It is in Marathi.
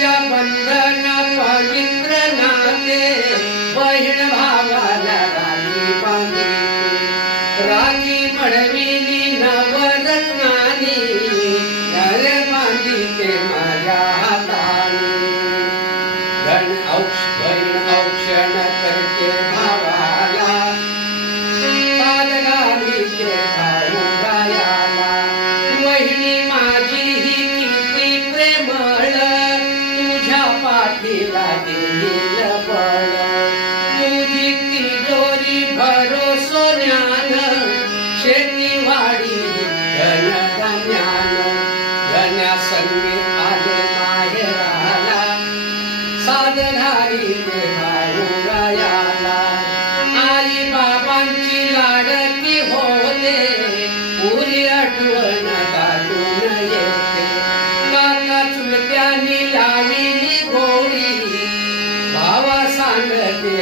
रक्षाबंधन पवित्र नाते बहीण भावाला राखी बांधिते राखी मडविली नवरत्नानी घर बांधिते माझ्या हाताने बहीण औक्षण करते भावाला साद घालीते भाऊरायाला वहिनी माझी ही किती प्रेमळ तुझ्या पाठीला देईल बळ तुझी तिजोरी भरो सोन्यानं शेतीवाडी धनधान्यानं धन्या संगे आले माहेराला साद घालीते भाऊरायाला आई बाबांची लाडकी होते पुरी आठवण दाटून येते काका चुलत्यांनी लाविली गोडी भावा सांगते